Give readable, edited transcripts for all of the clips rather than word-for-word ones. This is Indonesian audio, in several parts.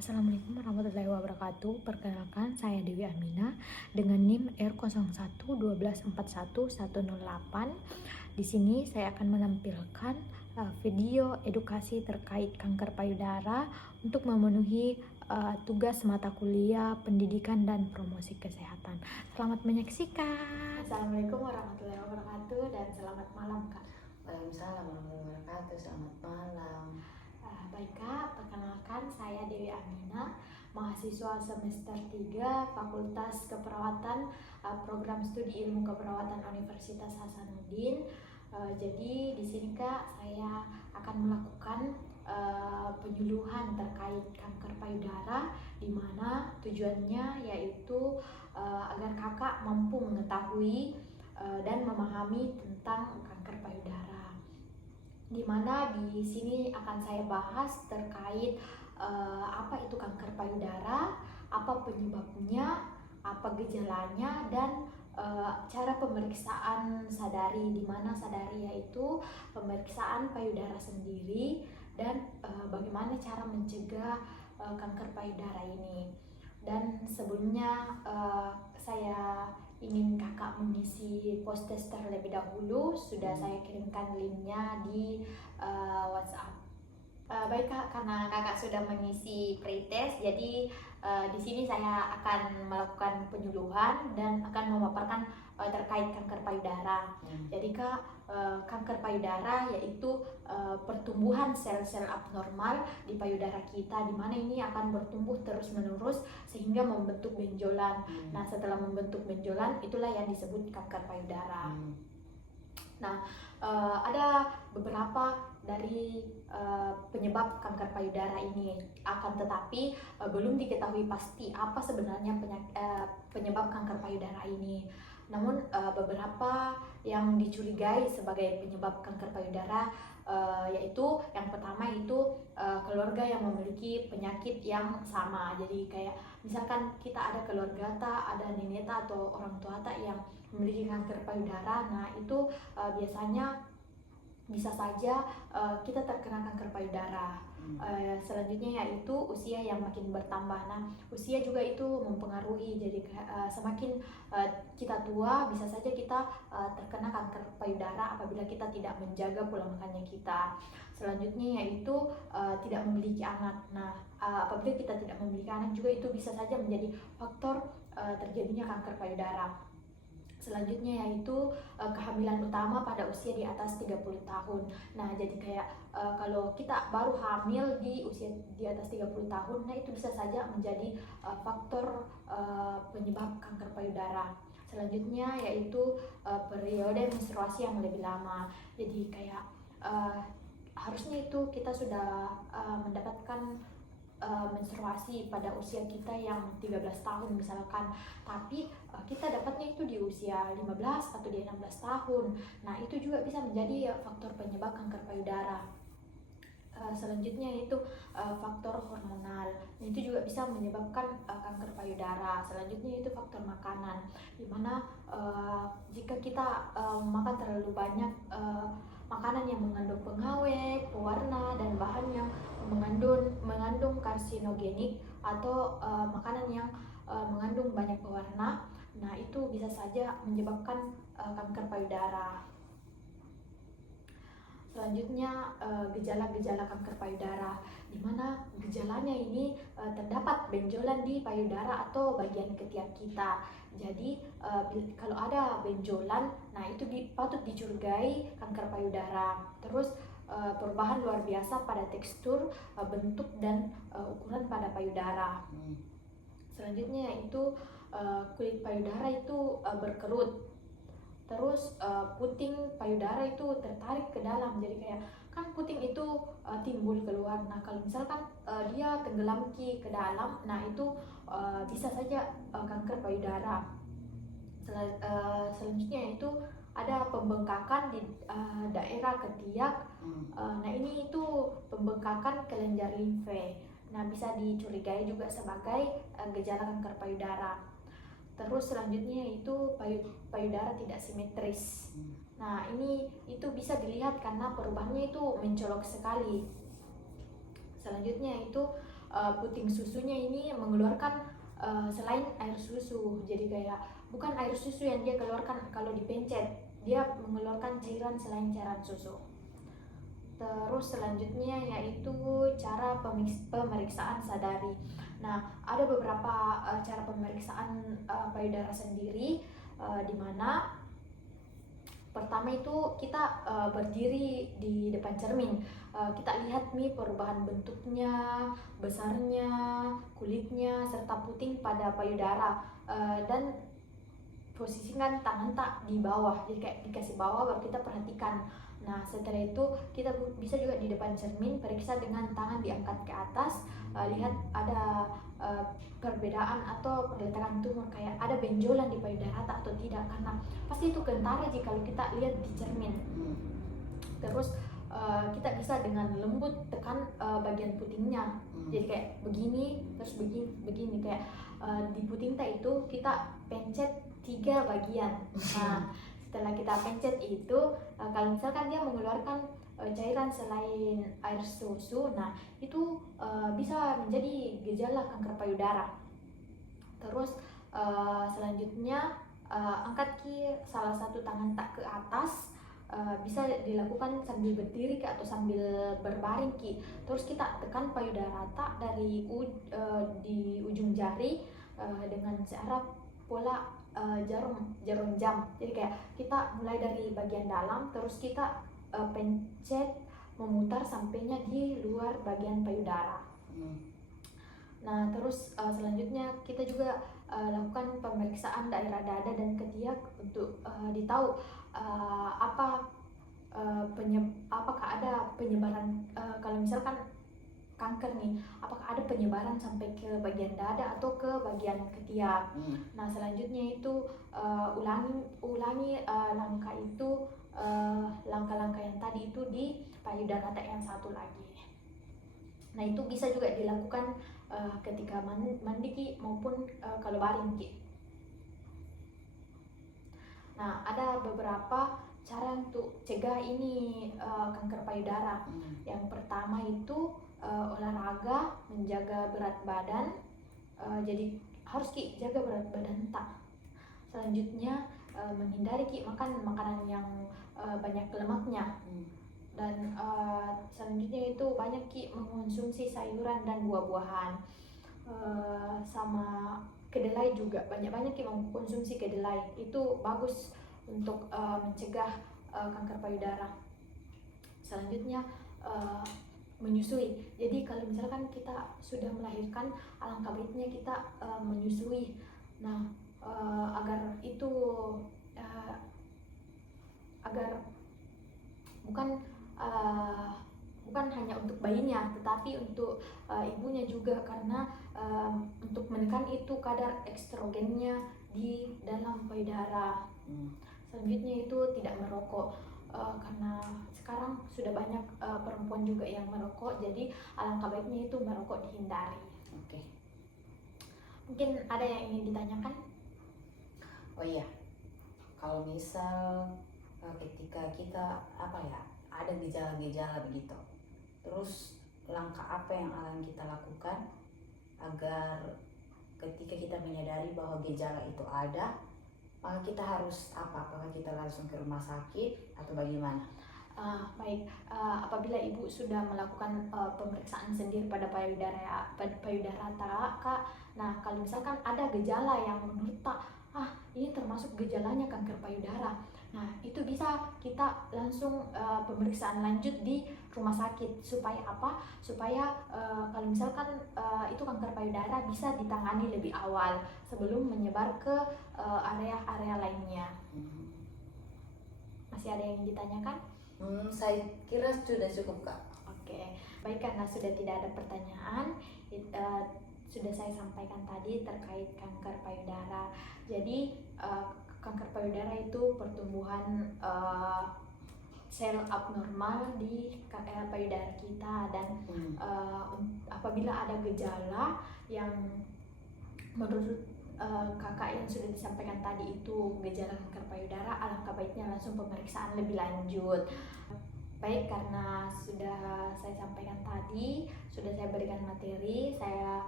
Assalamualaikum warahmatullahi wabarakatuh. Perkenalkan, saya Dewi Amina dengan NIM R0112411108. Di sini saya akan menampilkan video edukasi terkait kanker payudara untuk memenuhi tugas mata kuliah pendidikan dan promosi kesehatan. Selamat menyaksikan. Assalamualaikum warahmatullahi wabarakatuh dan selamat malam, Kak. Waalaikumsalam warahmatullahi wabarakatuh. Selamat malam. Baik Kak, perkenalkan saya Dewi Amina, mahasiswa semester 3 Fakultas Keperawatan, Program Studi Ilmu Keperawatan Universitas Hasanuddin. Jadi di sini Kak, saya akan melakukan penyuluhan terkait kanker payudara, di mana tujuannya yaitu agar kakak mampu mengetahui dan memahami tentang kanker payudara, di mana di sini akan saya bahas terkait apa itu kanker payudara, apa penyebabnya, apa gejalanya, dan cara pemeriksaan sadari, di mana sadari yaitu pemeriksaan payudara sendiri dan bagaimana cara mencegah kanker payudara ini. Dan sebelumnya saya ingin kakak mengisi post test terlebih dahulu, sudah saya kirimkan linknya di WhatsApp. Baik Kak, karena kakak sudah mengisi pretest, jadi di sini saya akan melakukan penyuluhan dan akan memaparkan terkait kanker payudara. Jadi Kak, kanker payudara yaitu pertumbuhan sel-sel abnormal di payudara kita, di mana ini akan bertumbuh terus-menerus sehingga membentuk benjolan. Nah, setelah membentuk benjolan, itulah yang disebut kanker payudara. Nah, ada beberapa dari penyebab kanker payudara ini, akan tetapi belum diketahui pasti apa sebenarnya penyebab kanker payudara ini. Namun beberapa yang dicurigai sebagai penyebab kanker payudara yaitu yang pertama itu keluarga yang memiliki penyakit yang sama. Jadi kayak misalkan kita ada keluarga ada nenek atau orang tua yang memiliki kanker payudara, nah itu biasanya bisa saja kita terkena kanker payudara. Selanjutnya yaitu usia yang makin bertambah. Nah, usia juga itu mempengaruhi. Jadi semakin kita tua, bisa saja kita terkena kanker payudara apabila kita tidak menjaga pola makannya kita. Selanjutnya yaitu tidak memiliki anak. Nah, apabila kita tidak memiliki anak juga itu bisa saja menjadi faktor terjadinya kanker payudara. Selanjutnya yaitu kehamilan utama pada usia di atas 30 tahun. Nah, jadi kayak kalau kita baru hamil di usia di atas 30 tahun, nah itu bisa saja menjadi faktor penyebab kanker payudara. Selanjutnya yaitu periode menstruasi yang lebih lama. Jadi kayak harusnya itu kita sudah mendapatkan menstruasi pada usia kita yang 13 tahun misalkan, tapi kita dapatnya itu di usia 15 atau di 16 tahun. Nah, itu juga bisa menjadi faktor penyebab kanker payudara. Selanjutnya itu faktor hormonal. Nah, itu juga bisa menyebabkan kanker payudara. Selanjutnya itu faktor makanan, dimana jika kita makan terlalu banyak makanan yang mengandung pengawet, pewarna, dan bahan yang mengandung karsinogenik, atau makanan yang mengandung banyak pewarna, nah itu bisa saja menyebabkan kanker payudara. Selanjutnya gejala-gejala kanker payudara, di mana gejalanya ini terdapat benjolan di payudara atau bagian ketiak kita. Jadi kalau ada benjolan, nah itu patut dicurigai kanker payudara. Terus perubahan luar biasa pada tekstur, bentuk, dan ukuran pada payudara. Selanjutnya yaitu kulit payudara itu berkerut. Terus puting payudara itu tertarik ke dalam, jadi kayak kan puting itu timbul keluar. Nah, kalau misalkan dia tenggelam ke dalam, nah itu bisa saja kanker payudara. Selanjutnya itu ada pembengkakan di daerah ketiak. Nah, ini itu pembengkakan kelenjar limfe. Nah, bisa dicurigai juga sebagai gejala kanker payudara. Terus selanjutnya itu payudara tidak simetris. Nah, ini itu bisa dilihat karena perubahannya itu mencolok sekali. Selanjutnya itu puting susunya ini mengeluarkan selain air susu. Jadi kayak bukan air susu yang dia keluarkan kalau dipencet, dia mengeluarkan cairan selain cairan susu. Terus selanjutnya yaitu cara pemeriksaan sadari. Nah, ada beberapa cara pemeriksaan payudara sendiri, di mana pertama itu kita berdiri di depan cermin. Kita lihat nih perubahan bentuknya, besarnya, kulitnya, serta puting pada payudara, dan posisikan tangan tak di bawah, jadi kayak dikasih bawah baru kita perhatikan. Nah, setelah itu kita bisa juga di depan cermin periksa dengan tangan diangkat ke atas, lihat ada perbedaan atau perletakan tumor, kayak ada benjolan di payudara atau tidak, karena pasti itu kentara jika kalau kita lihat di cermin. Terus kita bisa dengan lembut tekan bagian putingnya, jadi kayak begini, terus begini kayak di puting itu kita pencet 3 bagian. Nah, setelah kita pencet itu, kalau misalkan dia mengeluarkan cairan selain air susu, nah itu bisa menjadi gejala kanker payudara. Terus selanjutnya angkat salah satu tangan tak ke atas, bisa dilakukan sambil berdiri atau sambil berbaring terus kita tekan payudara tak dari di ujung jari dengan cara pola jarum jam. Jadi kayak kita mulai dari bagian dalam, terus kita pencet memutar sampainya di luar bagian payudara. Nah, terus selanjutnya kita juga lakukan pemeriksaan daerah dada dan ketiak untuk ditahu apakah ada penyebaran, kalau misalkan kanker nih, apakah ada penyebaran sampai ke bagian dada atau ke bagian ketiak. Nah, selanjutnya itu ulangi langkah-langkah yang tadi itu di payudara yang satu lagi. Nah, itu bisa juga dilakukan ketika mandi maupun kalau baring Nah, ada beberapa cara untuk cegah ini kanker payudara. Yang pertama itu olahraga, menjaga berat badan. Jadi harus jaga berat badan tak. Selanjutnya menghindari makan makanan yang banyak lemaknya. Dan selanjutnya itu banyak mengonsumsi sayuran dan buah-buahan, sama kedelai juga, banyak-banyak mengkonsumsi kedelai, itu bagus untuk mencegah kanker payudara. Selanjutnya menyusui. Jadi kalau misalkan kita sudah melahirkan, alangkah baiknya kita menyusui. Nah, agar bukan hanya untuk bayinya, tetapi untuk ibunya juga, karena untuk menekan itu kadar estrogennya di dalam payudara. Selanjutnya itu tidak merokok, karena sekarang sudah banyak perempuan juga yang merokok, jadi alangkah baiknya itu merokok dihindari. Oke. Mungkin ada yang ingin ditanyakan? Oh iya, kalau misal ketika kita ada gejala-gejala begitu, terus langkah apa yang akan kita lakukan agar ketika kita menyadari bahwa gejala itu ada, maka kita harus apa? Apakah kita langsung ke rumah sakit atau bagaimana? Baik, apabila ibu sudah melakukan pemeriksaan sendiri pada payudara Kak, nah kalau misalkan ada gejala yang menurut tak, ini termasuk gejalanya kanker payudara, nah itu bisa kita langsung pemeriksaan lanjut di rumah sakit, supaya apa? Supaya kalau misalkan itu kanker payudara bisa ditangani lebih awal sebelum menyebar ke area-area lainnya. Masih ada yang ditanyakan? Saya kira sudah cukup, Kak. Oke, baik, karena sudah tidak ada pertanyaan, sudah saya sampaikan tadi terkait kanker payudara. Jadi kanker payudara itu pertumbuhan sel abnormal di payudara kita, dan apabila ada gejala yang menurut kakak yang sudah disampaikan tadi itu gejala kanker payudara, alangkah baiknya langsung pemeriksaan lebih lanjut. Baik, karena sudah saya sampaikan tadi, sudah saya berikan materi, saya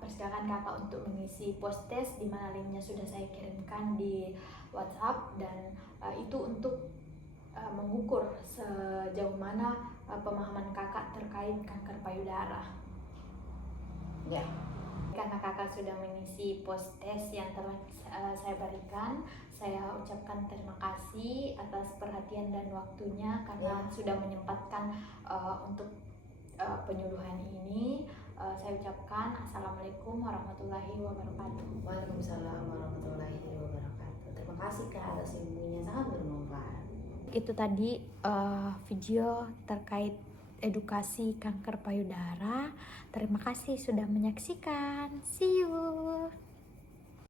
persilakan kakak untuk mengisi post test di mana linknya sudah saya kirimkan di WhatsApp, dan itu untuk mengukur sejauh mana pemahaman kakak terkait kanker payudara. Ya, Karena kakak sudah mengisi post test yang telah saya berikan, saya ucapkan terima kasih atas perhatian dan waktunya karena sudah menyempatkan untuk penyuluhan ini. Saya ucapkan Assalamualaikum warahmatullahi wabarakatuh. Waalaikumsalam warahmatullahi wabarakatuh. Terima kasih Kak atas ilmunya, sangat bermanfaat. Itu tadi video terkait edukasi kanker payudara. Terima kasih sudah menyaksikan. See you.